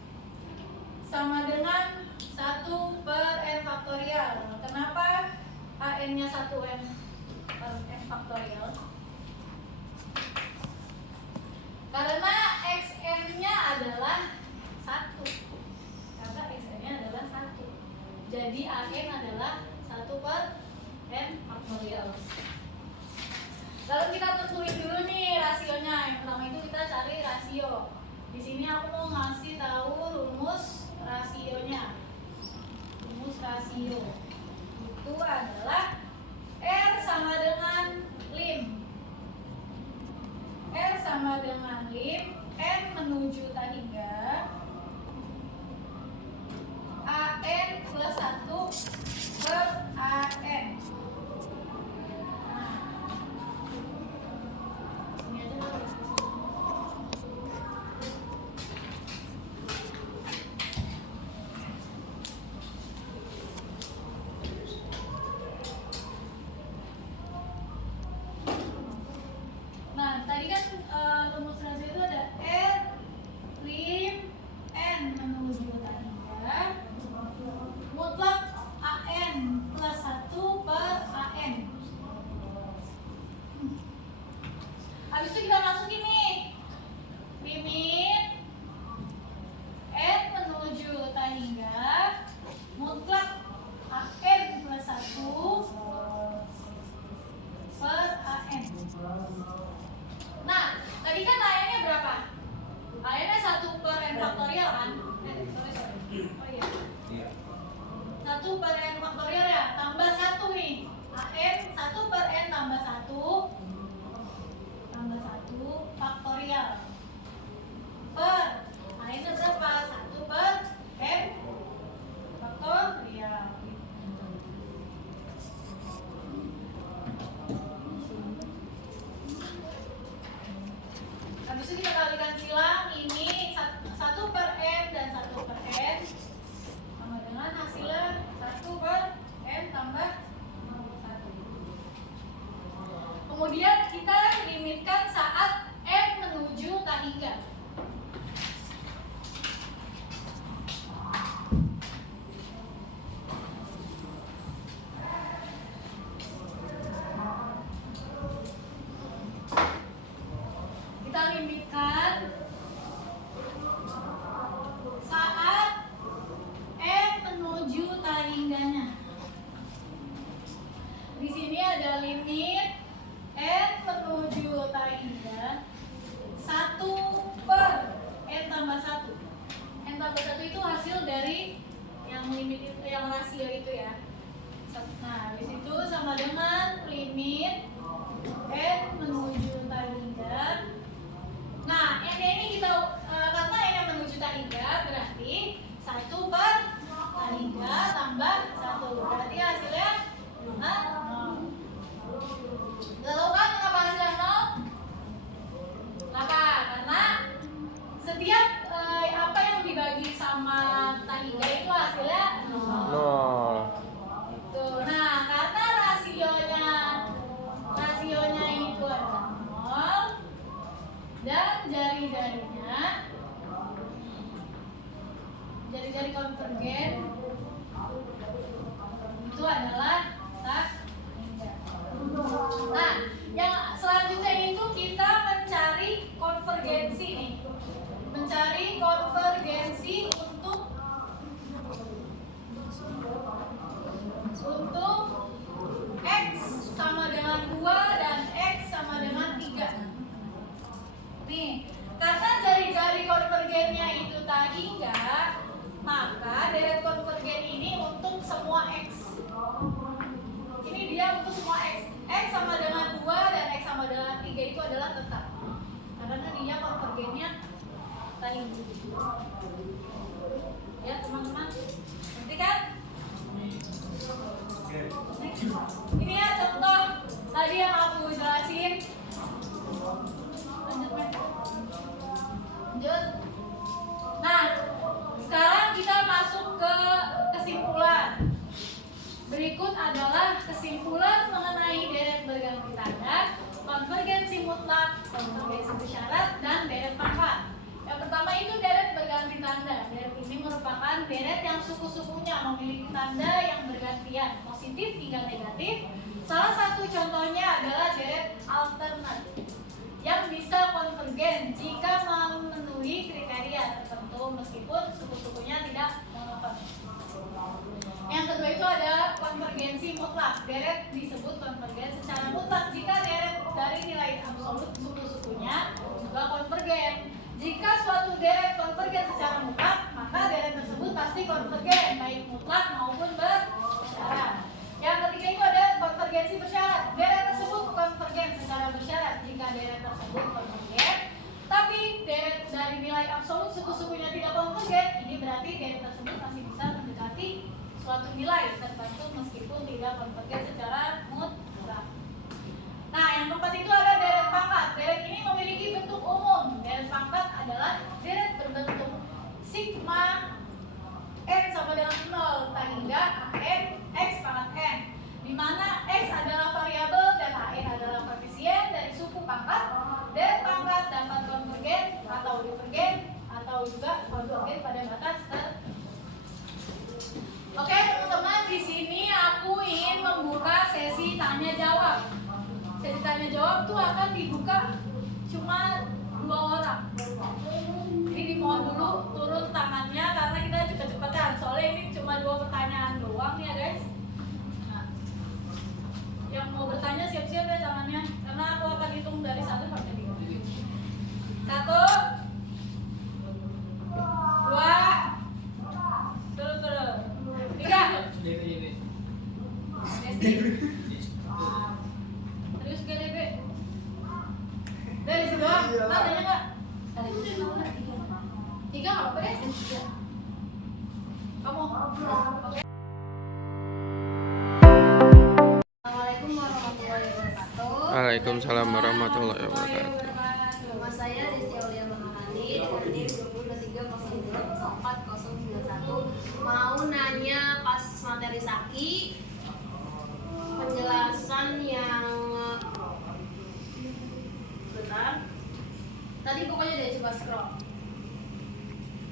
sama dengan 1 per n faktorial. Kenapa AN-nya 1 n per n faktorial? Karena xn-nya adalah 1. Karena xn-nya adalah 1. Jadi AN adalah 1 per n faktorial. Lalu kita tentuin dulu nih rasionya. Yang pertama itu kita cari rasio. Di sini aku mau ngasih tahu rumus rasionya. Rumus rasio itu adalah R sama dengan lim. R sama dengan lim N menuju tak hingga AN plus 1 per AN. Nah, tadi kan rumus rasio itu ada R lim N menuju tak hingga mutlak 1 per n faktorial ya, tambah 1 nih. AN 1 per n tambah 1 faktorial per AN itu berapa? 1 per n faktorial. Habis itu kita kalikan silang, ini 1 per n dan 1 per n sama dengan hasilnya 1 per n tambah 1. Kemudian kita limitkan saat n menuju tak hingga. Kita limitkan saat n menuju tak hingganya. Di sini ada limit n menuju tak hingga 1 per n tambah 1. N tambah 1 itu hasil dari yang limit itu, yang rasio itu ya. Nah, di situ sama dengan limit n menuju tak hingga. Nah, n ini kita karena n yang menuju tak hingga berarti 1 per tak hingga tambah 1. Berarti hasilnya 0. Lalu kan kenapa hasilnya 0? Kenapa? Karena setiap apa yang dibagi sama tak hingga itu hasilnya 0. Tuh, nah karena rasionya itu adalah 0 dan jari-jari konvergen itu adalah tak hingga. Nah, yang selanjutnya itu kita mencari konvergensi nih. Mencari konvergensi untuk X sama dengan 2 dan X sama dengan 3. Nih, karena jari-jari konvergennya itu tak hingga, maka deret konvergen ini untuk semua X. Ini dia untuk semua X. X sama dengan 2 dan X sama dengan 3 itu adalah tetap. Karena dia konvergennya tak hingga. Ya, teman-teman. Ngerti kan? Ini ya contoh tadi yang aku jelasin. Lanjut. Nah, sekarang kita masuk ke kesimpulan. Berikut adalah kesimpulan mengenai deret berganti tanda, konvergensi mutlak, konvergensi bersyarat, dan deret pangkat. Yang pertama itu deret berganti tanda. Deret ini merupakan deret yang suku-sukunya memiliki tanda yang bergantian, positif hingga negatif. Salah satu contohnya adalah deret alternatif yang bisa konvergen jika memenuhi kriteria tertentu meskipun suku-sukunya tidak monoton. Yang kedua itu ada konvergensi mutlak. Deret disebut konvergen secara mutlak jika deret dari nilai absolut suku-sukunya juga konvergen. Jika suatu deret konvergen secara mutlak, maka deret tersebut pasti konvergen baik mutlak maupun bersyarat. Yang ketiga itu ada konvergensi bersyarat. Deret tersebut konvergen secara bersyarat jika deret tersebut konvergen, tapi deret dari nilai absolut suku-sukunya tidak konvergen. Ini berarti deret tersebut masih bisa mendekati suatu nilai tertentu meskipun tidak konvergen secara mutlak. Nah, yang keempat itu ada deret pangkat. Deret ini memiliki bentuk umum. Deret pangkat adalah deret berbentuk sigma n sama dengan 0 tak hingga n x pangkat n, di mana x adalah variabel dan an adalah koefisien dari suku pangkat. Deret pangkat dapat konvergen atau divergen atau juga konvergen pada batas tertentu. Oke teman-teman, di sini aku ingin membuka sesi tanya jawab. Sesi tanya jawab tuh akan dibuka cuma 2 orang. Jadi dimohon dulu turun tangannya karena kita cepet-cepetan. Soalnya ini cuma 2 pertanyaan doang ya guys. Nah, yang mau bertanya siap-siap ya tangannya, karena aku akan hitung dari 1 sampai 3. 1, 2, terus 3. Waalaikumsalam warahmatullahi wabarakatuh. Nama saya Desti Aulia Mahamani dari NIM 2023040491. Mau nanya pas materi Saki penjelasan yang bentar. Tadi pokoknya deh coba scroll.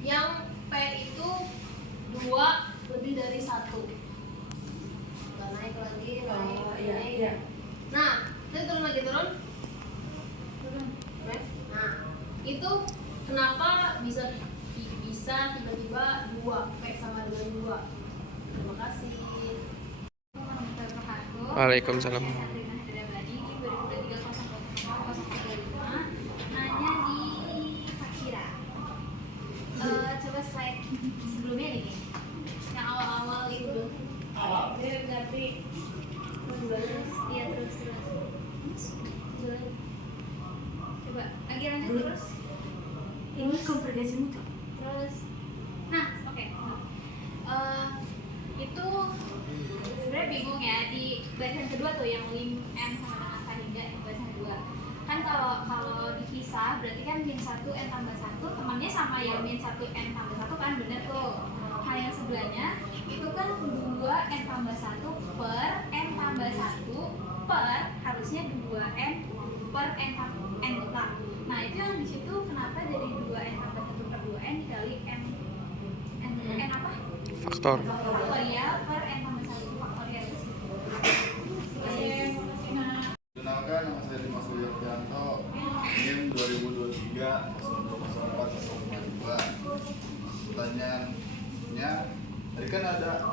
Yang P itu 2 lebih dari 1. Coba naik lagi, naik. Nah, itu turun lagi turun. Nah, itu kenapa bisa tiba-tiba 2 P sama dengan 2? Terima kasih. Waalaikumsalam. Nanya di Fakira. Coba slide sebelumnya nih, yang awal-awal itu. Ganti. Iya terus. Coba lagi lanjut terus. Ini konvergensi mutu. Terus. Nah, oke. Itu sebenarnya bingung ya di barisan kedua tuh yang lim n sama dengan angka hingga yang barisan kedua. Kan kalau dipisah berarti kan min 1 n tambah 1 temannya sama yang min 1 n tambah 1 kan, bener tuh. Hal yang sebelahnya itu kan 2 n tambah 1 per n tambah 1 per harusnya 2n per n total. Nah, itu yang di situ kenapa dari 2n tambah 1 per 2n dikali n apa? Faktor. Faktorial per n tambah 1 faktorial itu sih. Kenalkan, nama saya Dimas Wiyogianto, NIM 2023-0402. Pertanyaannya, tadi kan ada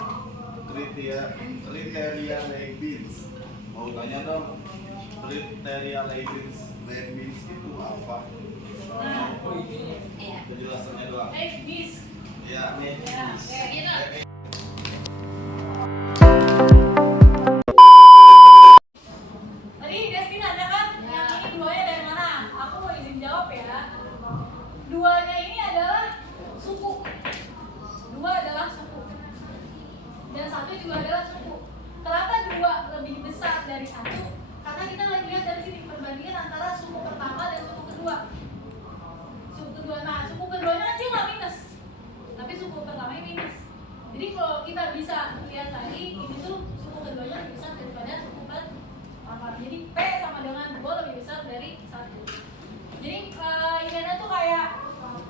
kriteria Leibniz. Mau tanya dong, kriteria Leibniz itu apa? Penjelasannya doang. Bis. Ya, Ya, tadi Desti nanya kan, yang ini duanya dari mana? Aku mau izin jawab ya. Duanya ini adalah suku. 2 adalah suku. Dan 1 juga adalah suku. Kenapa 2 lebih besar dari 1? Karena kita lagi lihat dari sini perbandingan antara suku pertama dan suku kedua. Suku kedua, nah suku keduanya kan dia nggak minus, tapi suku pertamanya minus. Jadi kalau kita bisa lihat tadi, ini tuh suku keduanya lebih besar daripada suku pertama. Jadi P sama dengan 2 lebih besar dari 1. Jadi ini tuh kayak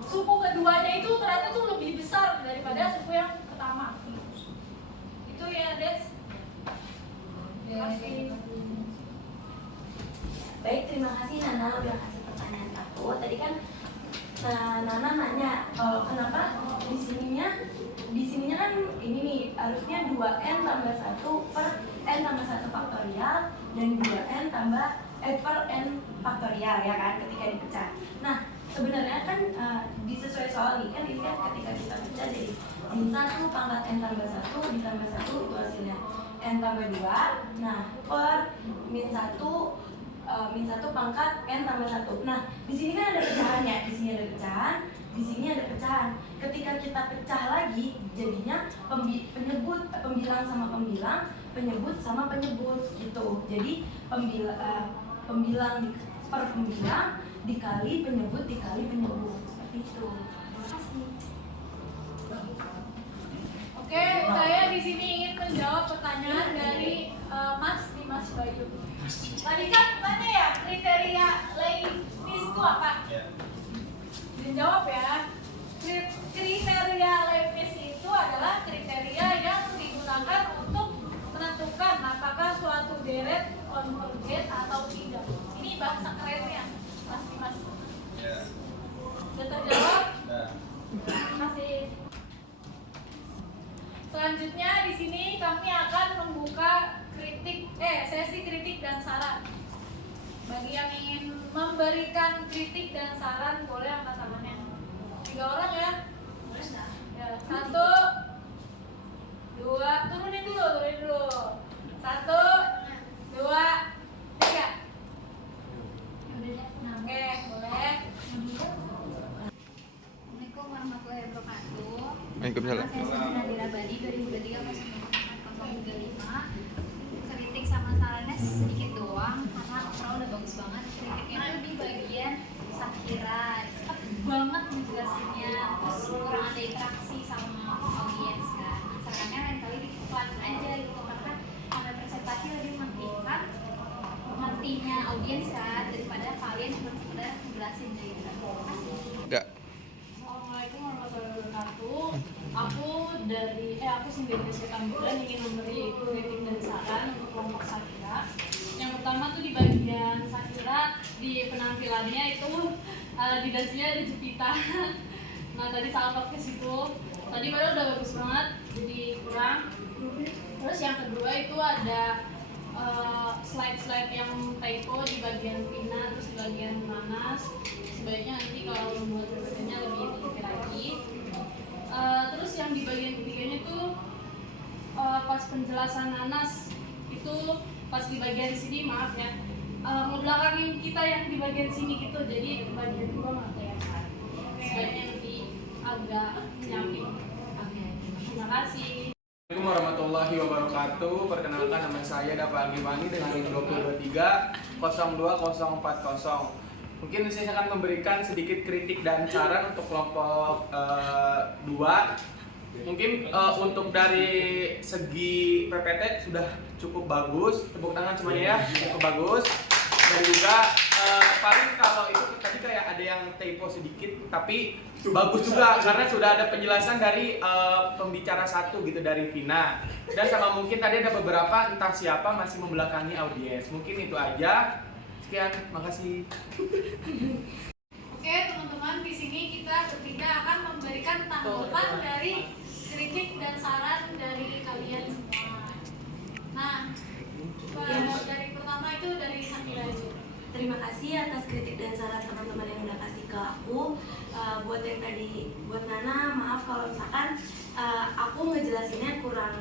suku keduanya itu ternyata tuh lebih besar daripada suku yang pertama. Itu ya, Des. Baik, terima kasih Nana udah kasih pertanyaan aku. Tadi kan Nana nanya kalau kenapa di sininya kan ini nih harusnya 2n tambah 1 per n tambah 1 faktorial dan 2n tambah per n faktorial ya kan ketika dipecah. Nah, sebenarnya kan disesuai soal ini kan ketika kita pecah jadi min 1 pangkat n tambah 1 ditambah 1 itu hasilnya n tambah 2. Nah, per min 1 pangkat n tambah 1. Nah, di sini kan ada pecahan ya. Di sini ada pecahan, di sini ada pecahan. Ketika kita pecah lagi, jadinya pembilang sama pembilang, penyebut sama penyebut gitu. Jadi pembilang per pembilang dikali penyebut dikali penyebut seperti itu. Terima kasih. Oke, saya di sini ingin menjawab pertanyaan dari Mas Dimas Bayu. Tadi kan tanya ya kriteria Leibniz itu apa? Dijawab ya. Kriteria Leibniz itu adalah kriteria yang digunakan untuk menentukan apakah suatu deret konvergen atau tidak. Ini bahasa kerennya, Mas Dimas. Sudah terjawab? Terima kasih. Selanjutnya di sini kami akan membuka sesi kritik dan saran. Bagi yang ingin memberikan kritik dan saran boleh angkat tangannya. 3 orang ya. Ya, 1, 2, turunin dulu. 1, 2, 3. Oke, boleh. Assalamualaikum warahmatullahi wabarakatuh. Waalaikumsalam. Saya Siti Nadira Bani 2023-0435. Kritik sama sarannya sedikit doang karena terlalu nantinya audiens kan, daripada kalian cuma sekedar jelasin aja. Enggak. Assalamualaikum warahmatullahi wabarakatuh. Aku sendiri Tamburan ingin memberi kritik dan saran untuk kelompok Sakira. Yang pertama tuh di bagian Sakira, di penampilannya itu di dasinya ada Jepita. Nah tadi salah pakai situ. Tadi padahal udah bagus banget, jadi kurang. Terus yang kedua itu ada slide-slide yang typo di bagian Vina, terus di bagian Nanas. Sebaiknya nanti kalau membuat PPT-nya lebih teliti lagi. Terus yang di bagian ketiganya tuh pas penjelasan Nanas itu pas di bagian sini, maaf ya, ngebelakangin kita yang di bagian sini gitu, jadi bagian gua nggak kelihatan. Sebaiknya nanti agak menyamping. Oke, Terima kasih. Assalamualaikum warahmatullahi wabarakatuh. Perkenalkan, nama saya Dapa Agimani dengan NIM 223 02040. Mungkin saya akan memberikan sedikit kritik dan saran untuk kelompok 2. Mungkin untuk dari segi PPT sudah cukup bagus. Tepuk tangan semuanya ya, cukup bagus. Dan juga paling kalau itu tadi kayak ada yang typo sedikit, tapi bagus juga karena sudah ada penjelasan dari pembicara satu gitu, dari Vina. Dan sama mungkin tadi ada beberapa entah siapa masih membelakangi audiens. Mungkin itu aja. Sekian, makasih. Oke teman-teman, di sini kita bertiga akan memberikan tanggapan dari kritik dan saran dari kalian semua. Nah, dari pertama itu dari Samira aja. terima kasih atas kritik dan saran teman-teman yang udah kasih ke aku. Buat yang tadi, buat Nana, maaf kalau misalkan aku ngejelasinnya kurang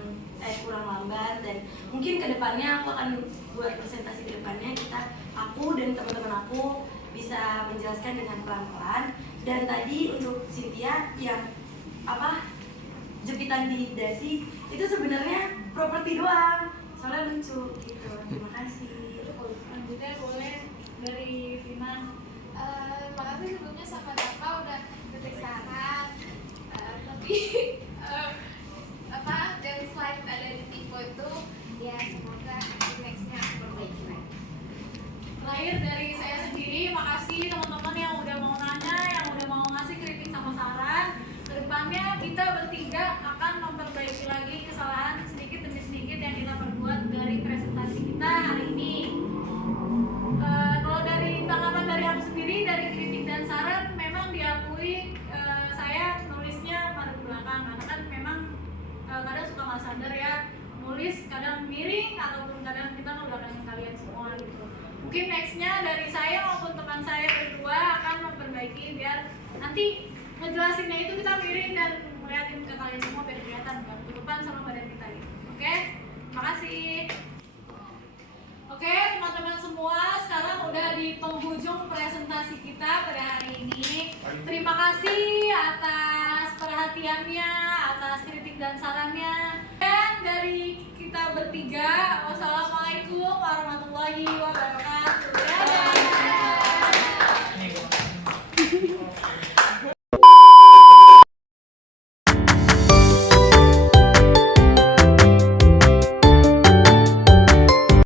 lambat, dan mungkin kedepannya aku akan buat presentasi kedepannya aku dan teman-teman aku bisa menjelaskan dengan pelan-pelan. Dan tadi untuk Cynthia yang jepitan di dasi itu sebenarnya properti doang, soalnya lucu gitu. Terima kasih. Selanjutnya boleh dari Vina. Makasih sebelumnya sama Dapa udah kritik saran. Tapi dari slide ada di tipe itu, ya semoga nextnya aku perbaiki lagi. Terakhir dari saya sendiri, makasih teman-teman yang udah mau nanya, yang udah mau ngasih kritik sama saran. Kedepannya kita bertiga akan memperbaiki lagi kesalahan sedikit demi sedikit yang kita perbuat dari presentasi kita hari ini. Kalau dari tanggapan dari aku sendiri, dari kritik dan saran, memang diakui saya nulisnya pada belakang, karena kan memang kadang suka nggak sadar ya, nulis kadang miring ataupun kadang kita ngebelakangin kalian semua gitu. Mungkin nextnya dari saya maupun teman saya berdua akan memperbaiki biar nanti ngejelasinnya itu kita miring dan ngeliatin ke kalian semua biar kelihatan kan depan sama badan kita gitu. Oke, makasih. Oke teman-teman semua, sekarang udah di penghujung presentasi kita pada hari ini. Terima kasih atas perhatiannya, atas kritik dan sarannya. Dan dari kita bertiga, wassalamualaikum warahmatullahi wabarakatuh.